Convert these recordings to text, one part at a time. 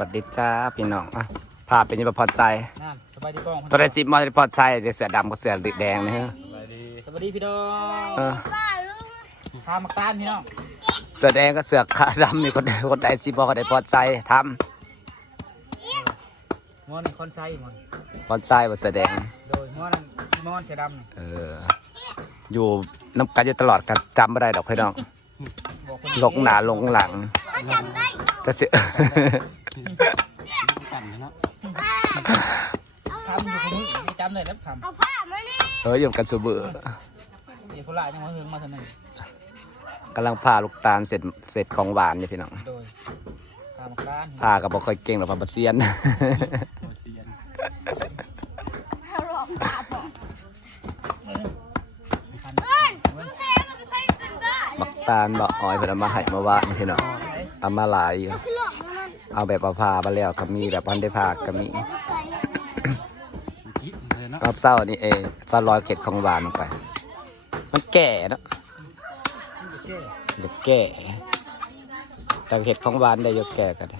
วัสดีจ้าพี่น้องอะภาพเป็นยังไงพอใจนั่นสบายดีป้องตัวได้จิบมอได้พอใจเดี๋ยวเสือดำกับเสือแดงนะฮะสบายดีสบายดีพี่น้องเออพามาก้านพี่น้องเสือแดงกับเสือขาวดำนี่คนใดคนใดจิบมอก็ได้พอใจทมอนคอนไซมอนำพอใจว่าเสือแดงโดยมอนมอนเสือดำเอออยู่น้ำกันอยู่ตลอดกันจำไม่ได้ดอกพี่น้องบอกคนหลงหนาหลงหลังจะเสือ กันเนาะทำอยู่คนนี้ไม่จำเลยแล้วทเอาผ้ามานี่เอออยู่กันสูเบือำเดี๋ยวคนละยังมาเฮืองมาเท่านั้นกำลังพาลูกตาลเสร็จเสร็จของหวานอยู่พี่น้องโดยพามาก้านพากับบ่ค่อยเก่งหรอกพาบเซียนเสียนเอาหลอกตาบอกพันเอ้ยมึงใช้มึงใช้เป็นบ้าบักตาลบอกอ้อยเพิ่นเอามาให้มาว่านี่พี่น้องเอามาหลายอยู่ เอาแบบเอาพาไปแล้วก็มีแบบพันได้พาก็มีไม่ใส่คิดเลยเนาะรอบเศร้านี่เองซาลอยเกล็ดของหวานลงไป มันแก่เนอะเจ๊เด็กแก่ แต่เห็ดของหวานได้ยกแก่ก็ได้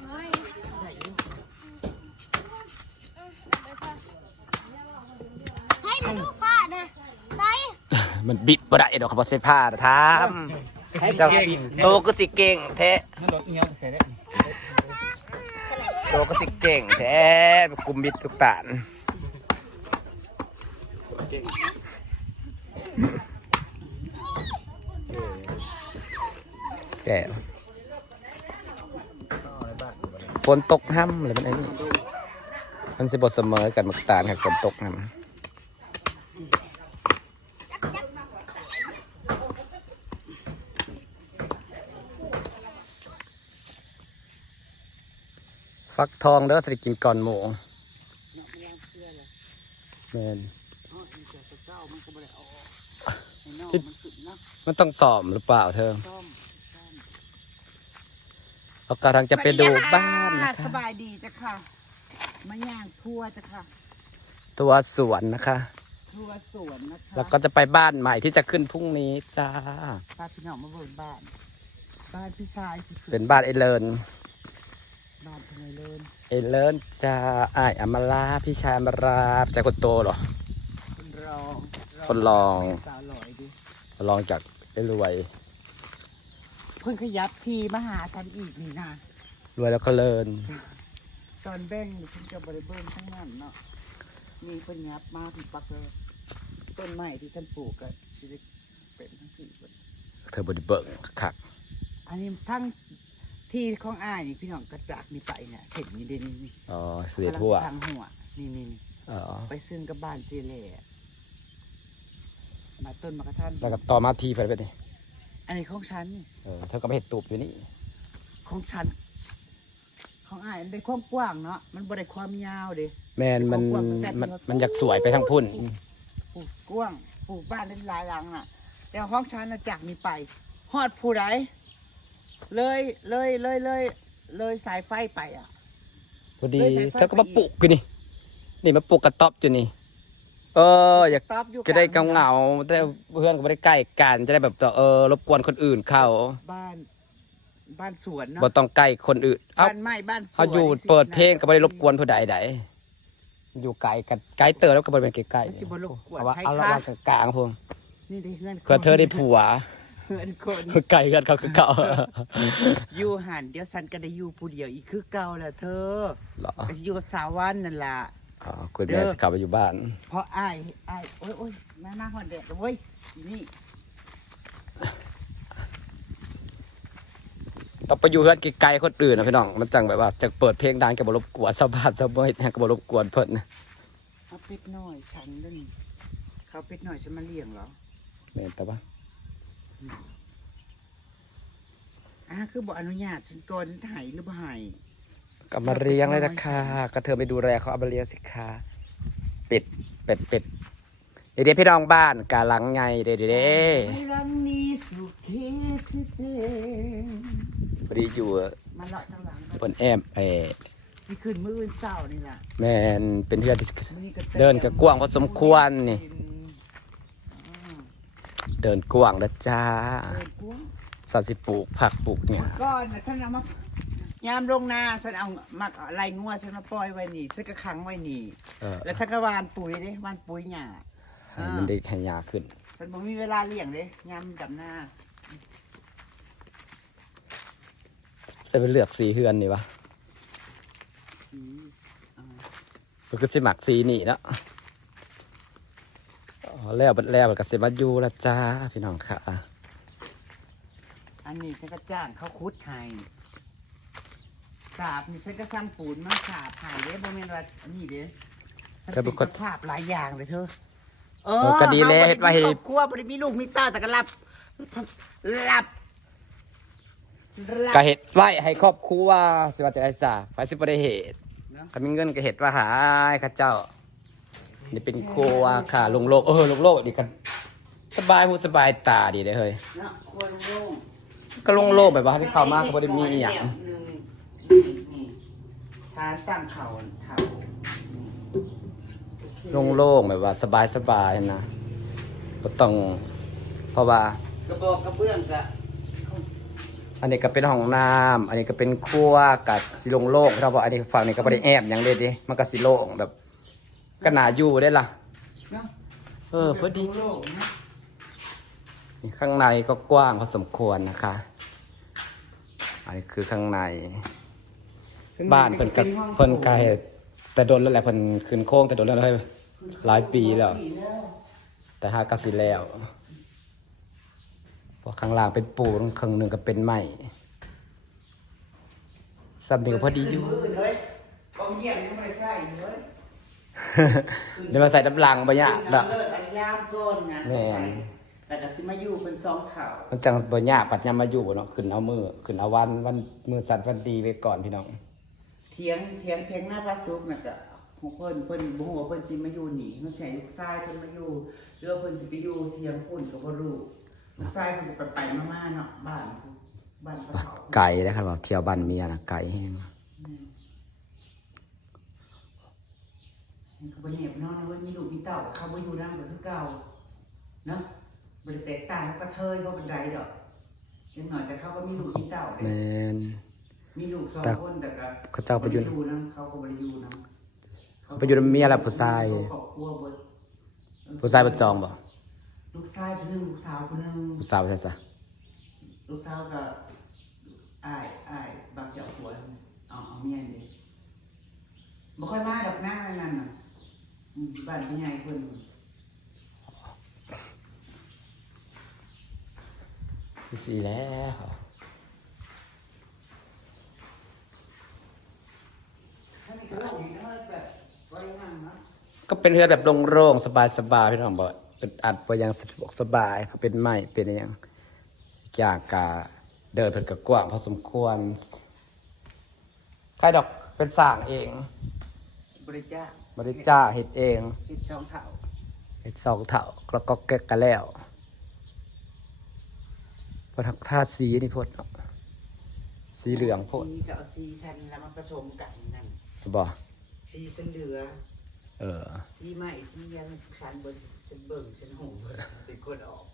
ใช้มันดูผ้านะใส่มันบิดบ่ได้ดอกเขาบอกใส่ผ้าน่ะทำเจ้าโตก็สิเก่งแท้นั่นรถเงี้ยเสียได้ โตก็สิเก่งแท้กลุ่มบิดทุกตานแก่ฝนตกห้ำเลยมันไอ้นี่มันสิบทเสมอกันมักตานกับฝนตกห้ำ ฟักทองเด้อสิกินก่อนหมูแมนมันต้องสอมหรือเปล่าเธอเรากำลังจะไปดูบ้านนะสคะบายดีจ้ะค่ะมาย่างทั่วจ้ะค่ะตัวสวนนะคะทั่วสวนนะคะแล้วก็จะไปบ้านใหม่ที่จะขึ้นพรุ่งนี้จ้าพาพี่น้องมาเบิ่งบ้าน บ้านพี่ชายสิเป็นบ้านไอเลิน บ้านทำไมเลินไอเลินจ้าไอายอมาลาพี่ชายอมาราพี่ชายคนโตเหรอ คนรองคนรอง สาวหลอยดิลองจากไอรวย เพิ่งขยับทีมาหาฉันอีกนี่นะรวยแล้วก็เลิน ตอนแบ่งนี่ฉันจะบริเบิ้งทั้งนั้นเนาะมีเพิ่นยับมาผิดปักเลยต้นไม้ที่ฉันปลูกก็ชีวิตเป็นทั้งที่เบิดเธอบไดิเบิกคักอันนี้ทั้ง ที่ของอ้ายนี่พี่น้องกระจากนี่ไปเนี่ยเสร็จนี่เดยวนี่นี่อ๋อเสียทั่วทางหัวนี่นี่นี่อ๋อไปซึ่งกับบ้านเจเล่มาต้นมะกระทันแล้วก็ต่อมาทีไปไปนี่อันนี้ของฉันเออเธอก็ไม่เห็นตูบอยู่นี่ของฉัน ของอ้ายมันได้ความกว้างเนาะมันบ่ได้ความยาวเด้แมนมันมันมันอยากสวยไปทั้งพุ่นปลูกกว้างปลูกบ้านได้หลายหลังน่ะแต่ของฉันน่ะจากนี้ไปฮอดผู้ใด เลยเลยเลยเลยเลยสายไฟไปอะ พอดีเลยใส่ไฟเธอก็มาปลูกอยู่นี่ นี่มาปลูกกระต๊อบอยู่นี่ เออ อยากตอบอยู่จะได้กลเงาเงาๆจะได้เพื่อนก็ไม่ได้ใกล้กัน จะได้แบบเออรบกวนคนอื่นเขาบ้าน บ้านสวนเนาะบ่ต้องใกล้คนอื่น เอาบ้านไม้บ้านสวนเขาอยู่นี่สิเปิดเพลงนะก็ไม่ได้รบกวนผู้ใดใดอยู่ไกลกันไกลเตอแล้วก็บริเวณใกล้มันสิบ่รบกวนเอาว่าใครเอาละคะว่ากลางๆพวงนี่ได้เงินเพื่อเธอได้ผัว เงินคนไกลกันเขาคือเก่าอยู่หันเดี๋ยวฉันก็ได้อยู่ผู้เดียวอีกคือเก่าแหละเธอเหรอก็สิอยู่กับสาววันนั่นล่ะอ๋อคุณแม่จะกลับไปอยู่บ้าน เพราะอ้ายอ้ายโอ้ยโอ้ยมามาหอดแดดแล้วเว้ยนี่ต้องไปอยู่เพื่อนไกลๆคนอื่นนะพี่น้อง มันจังแบบว่าจะเปิดเพลงดังกับบรบกวนชาวบ้านชาวเมืองกับบรบกวนเพิ่นเอาเป็ดน้อยฉันนั่นเขาเป็ดน้อยฉันมาเลี้ยงเหรอแม่นแต่ว่า อ่าคือบอกอนุญาตฉันก่อนฉันถ่ายหรือบ่ให้ก็มาเลี้ยงเลยนะคะก็เธอไปดูแลเขาเอามาเลี้ยงสิคะเป็ดเป็ดเป็ดเดี๋ยวพี่น้องบ้านกาหลังไงเด้เด้เด้ไม่รังนี้สุขีสิเจพอดีอยู่มาเลาะทางหลังบนแอมเออที่ขึ้นมื้อวันเสาร์นี่ล่ะแม่นเป็นเพื่อนที่มื้อนี้ก็เดินก็กว้างพอสมควรนี่ เดินกว้างแล้วจ้าเดินกว้างสาวสิปลูกผักปลูกเนี่ยก่อนนะฉันเอามายามลงนาฉันเอามักอะไรงัวฉันมาปล่อยไว้นี่ฉันก็ขังไว้นี่เออแล้วฉันก็หวานปุ๋ยเด้หวานปุ๋ยหญ้าให้มันได้ให้ยาขึ้นฉันบ่มีเวลาเลี้ยงเด้ยามดำหน้าเลยไปเลือกสีเฮือนนี่วะสีอ่ามันก็สิหมักสีนี่เนาะอ๋อ แล้วบัดแล้วมันก็สิมาอยู่ละจ้าพี่น้องค่ะ อันนี้ฉันก็จ้างเขาคุดให้สาบนี่ฉันก็สร้างปูนมาสาบให้เด้บ่แม่นว่าอันนี้เด้ฉันก็เป็เป็นนคคนนภาพหลายอย่างเลยเธอ เอเออก็ดีแล้วเฮ็ดไว้ ครอบครัวบ่ได้มีลูกมีเต้าแต่ก็รับรับรับ ก็เห็ดไว้ให้ครอบครัวสิว่าจะได้สาไปสิบ่ได้เห็ดเนาะก็มีเงินก็เห็ดว่าหายข้าเจ้า นี่เป็นครัวค่ะลงโลกเออลงโลกดีกัน สบายหูสบายตาดีเลยเฮ้ยเนาะครัวโล่งก็ลงโลกแบบว่าให้เข้ามากก็บ่ได้มีอหย่างหนึ่งนี่นี่ทานตั้งเข่าเข่าลงโลกแบบว่า สบายสบายนะก็ต้อง เพราะว่า กระบอกกระเบื้องกะอันนี้ก็เป็นห้องน้ำอันนี้ก็เป็นครัวกับสิลงโลกเราบอกอันนี้ฝั่งนี้ก็ไม่ได้แอบหยังเลยดิมันก็สิโล่งแบบ ก็น่าอยู่ได้ล่ะ เนาะเออพอดี โล่งนะนี่ข้างในก็กว้างพอสมควรนะคะ อันนี้คือข้างใน บ้านเพิ่นก็เพิ่นกายแต่โดนแล้วแหละเพิ่นขึ้นโค้งแต่โดนแล้วเฮ้ยหลายปีแล้ว แต่หากสิแล้วเพอข้างล่างเป็นปูนข้างหนึ่งก็เป็นไม้ซ้ำนี่ก็พอดีอยู่ มือเลยกองเยี่ยมยังไม่ได้ใส่เลย เดี๋ยวมาใส่น้ำลังบะยะแล้ละวเลิศอันยามก้นนะแม่นแต่ก็สิมาอยู่เป็นสองเข่ามันจังบะยะปัดยามมาอยู่เนาะขึ้นเอามือขึ้นเอาวันวันมือสั่นวันดีไว้ก่อนพี่น้องเถียงเถียงเถียงหน้าพระสุกน่ะก็ของเพิ่นเพิ่นบ่ฮู้ว่าเพิ่นสิมาอยู่นี่มันสิให้ลูกชายเพิ่นมาอยู่หรือว่าเพิ่นสิไปอยู่เถียงพุ่นก็บ่รู้ลูกชายเพิ่นก็ไปๆมาๆเนาะบ้านบ้านพระเขาไก่นะครับว่าเที่ยวบ้านเมียนะไก่แห้ง เขาเป็นเหตุเนาะว่ามีลูกมีเต่าเขาบ่อยู่นั่นก็คือเก่าเนาะบ่ได้แตกต่างกับกระเทยเขาเป็นไรดอกเล็กหน่อยแต่เขาก็มีลูกมีเต่าแมนมีลูกสองคนแต่ก็เขาเจ้าไปอยู่บ่ด้นะเขาก็บ่ได้อยู่นะไปอยู่นำเมียและผู้ชายครอบครัวเบิดผู้ชายเป็นจองบ่ลูกชายคนหนึงลูกสาวคนหนึงผู้สาวใช่ซะลูกสาวก็อ้ายอ้ายบางเจ้าหัวเอาเอาเมียนี่บ่ค่อยมาดอกนั่งนั่นน่ะ อืมบ้านพี่ใหญ่เพิ่นสีแล้วถ้ามีกระโหลกนี่ก็แบบไว้นั่งเนาะก็เป็นเรือนแบบโล่งๆสบายๆพี่น้องบอกอึดอัดไปยังสะดวกสบายเป็นไม้เป็นอหยังอยากกะเดินเพิ่นก็กว้างพอสมควรใครดอกเป็นสร้างเอง บริจาค บริจ้าเฮ็ดเองเฮ็ดช่องเถ่าเฮ็ดสองเท่าแล้วก็แก๊กกันแล้วพอทักท่าสีนี่พดเนาะสีเหลืองพดสีกับสีสันแล้วมันผสมกันนั่นบ่สีสันเหลือเออสีไหม้สียันฉันเบิ่งฉันเบิ่งฉันหูเป็นคนออก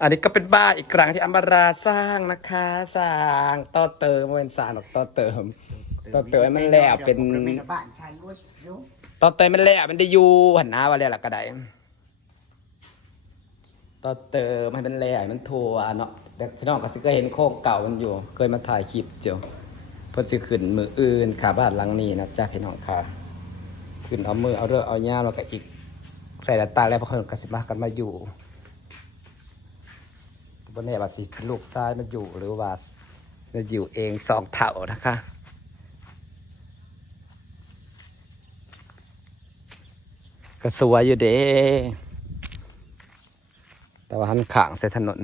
อันนี้ก็เป็นบ้านอีกครั้งที่อัมบาราสร้างนะคะ สร้างต่อเติมเป็นสร้างหรอกต่อเติม ต่อเติมมันแล้วเป็น บ้านชายรวดเนาะต่อเติมมันแหล้วมันได้อยู่หันหน้าว่าแล้วล่ะก็ได้ต่อเติมให้มันแล้วให้มันทัวเนาะแต่พี่น้องก็สิก็เห็นโครงเก่ามันอยู่ เคยมาถ่ายคลิปเจียวเพิ่นสิขึ้นมืออื่นค่ะบ้านหลังนี้นะจ๊ะพี่น้องค่ะ ขึ้นเอามือเอาเรือเอาย่ามแล้วก็อีก ใส่ละตาแล้วพราะคนก็สิมากันมาอยู่บนแน่ว่าสิลูกซ้ายมาอยู่หรือว่าจะอยู่เองสองเท่านะคะ ก็สวยอยู่เด้แต่ว่าหันข้างใส่ถนน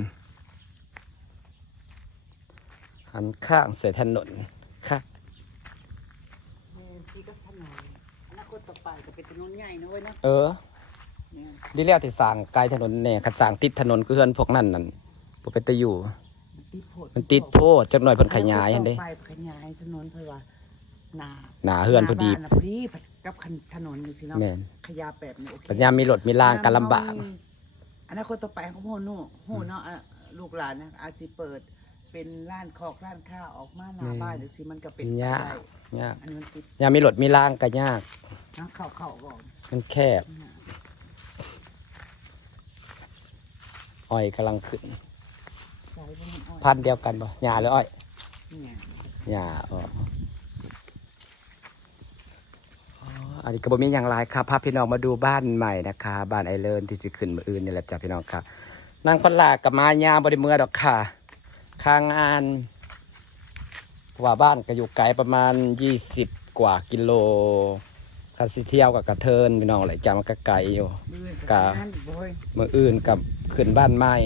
หันข้างใส่ถนนค่ะพี่ก็สนานอนาคตต่อไปก็เป็นถนนใหญ่นะเว้ยเนาะเออเนี่ยดีแล้วที่สร้างไกลถนนเนี่ยขัดสร้างติดถนนคือเฮือนพวกนั้นนั่นบ่เป็นตะอยู่ติดโพดมันติดโพดจักหน่อยเพิ่นขยายหั่นเด้ไปขยายถนนเพื่อว่าหนาหนาเฮือนพอดีหาบ้าะพอดี กับคันถนนอยู่สิเนาะแม่น ขยายแบบนี้โอเคปัญญามมีรถมีล่างกันลำบาก อนาคตต่อไปของพ่อหนูหูเนาะอะลูกหลานนะอาจสิเปิด เป็นร้านคอกร้านข้าวออกมาหน้าบ้านหรือสิมันก็เป็นยาก ได้ยากอันนี้มันติดยามมีรถมีล่างก็ยากนะเข้าเข้าก่อนมันแคบอ้อยกำลังขึ้น ใส่พวกนี้อ้อยพันธุ์เดียวกันบ่หญ้าหรืออ้อยเนี่ยหญ้าอ๋อ อ๋ออันนี้ก็บ่มีอย่างไรครับพาพี่น้องมาดูบ้านใหม่นะคะ บ้านไอเลินที่สิขึ้นมืออื่นนี่แหละจ้ะพี่น้องค่ะนางพนลากับมายาบริเมือดอกค่ะข้างงานเพราะว่าบ้านก็อยู่ไกลประมาณยี่สิบกว่ากิโลคันสิเที่ยวกับกระเทินพี่น้องไหลจำมันก็ไกลอยู่มือกะงานบ่อยเมื่ออื่นกับขึ้นบ้านใหม่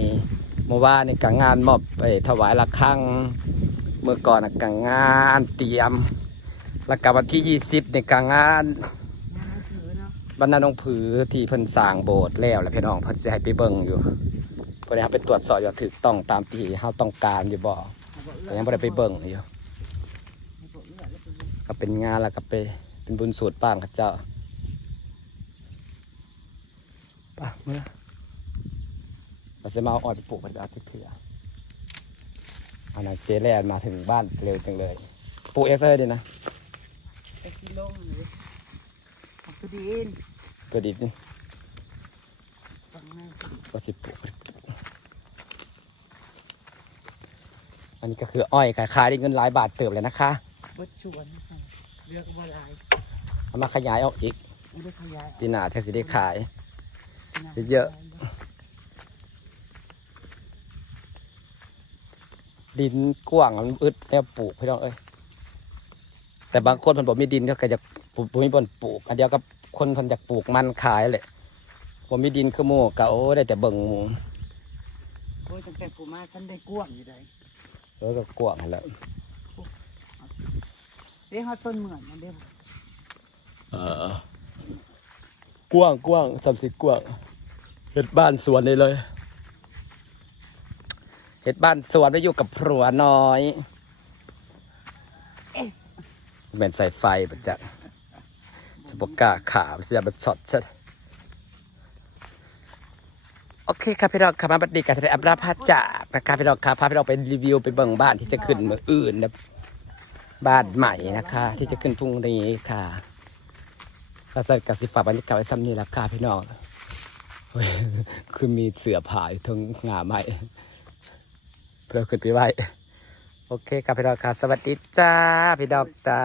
เมื่อวานนี่กับงานมอบไปถวายระฆังเมื่อก่อนกับงานเตรียมแล้วกับวันที่ 20 ในกับงานงานหนังสื อเนาะบรรณาหลงผือที่เพิ่นสร้างโบสถ์แล้วแหละพี่น้องเพิ่นสิให้ไปเบิ่งอยู่เพิ่นให้ไปตรวจสอบว่าถูกต้องตามที่เฮาต้องการอยู่บ่แต่ยังบ่ได้ไปเบิ่งอยู่ก็เป็นงานแล้วก็ไปเป็นบุญสูตรป้านเขาเจ้าป่ะเมื่อเราจะมาเอาอ้อยไปปลูกเป็นอาทิตย์เผื่ออันนั้นเจแลนมาถึงบ้านเร็วจังเลย ปลูกเอสเอร์ดีนะไปสิลงเลยขอบคุณดีนตัวดิน งหน้าก็สิปลูกอันนี้ก็คืออ้อยขายขายได้เงินหลายบาทเติบเลยนะคะบดชวนใส่เลือกบ่หลายเอามาขยายออกอีกไม่ได้ขยายปีหน้าแท็กซี่ได้ขาย เยอะ ดินกว้างมันอึดแนวปลูกพี่น้องเอ้ยแต่บางคนมันบอกมีดินเขาก็จะปลูกบ่มีบนปลูก อันเดียวกับ คนคนอยากปลูกมันขายเลยผมมีดินคือหมูกะโอ้ได้แต่เบิ่งหมูโอ้ยตั้งแต่กูมาฉันได้กว้างอยู่ได้แล้วก็กว้างให้แล้วเรียกเขาต้นเหมือนมันเด้อเออกว้างกว้างสามสิบกว้างเห็ดบ้านสวนเลยเลยเห็ดบ้านสวนไปอยู่กับผัวน้อยเหมือนใส่ไฟประจัก สปกาขาเสียบัดช็อตชัดโอเคครับพี่น้องครับมาบัดดีกันจะได้อัปราพาจากนะครับพี่น้องครับพาพี่น้องไปรีวิวไปเบิ่งบ้านที่จะขึ้นเมื่ออื่นนะบ้านใหม่นะคะ ที่จะขึ้นพรุ่งนี้ค่ะกาสันกสิฝาบรรยากาศไว้ซ้ำนี่ละค่ะพี่น้องคือมีเสือผายทั้งหงาไม้เพื่อขึ้นไปไหวโอเคครับพี่น้องค่ะสวัสดีจ้าพี่ดอกจ้า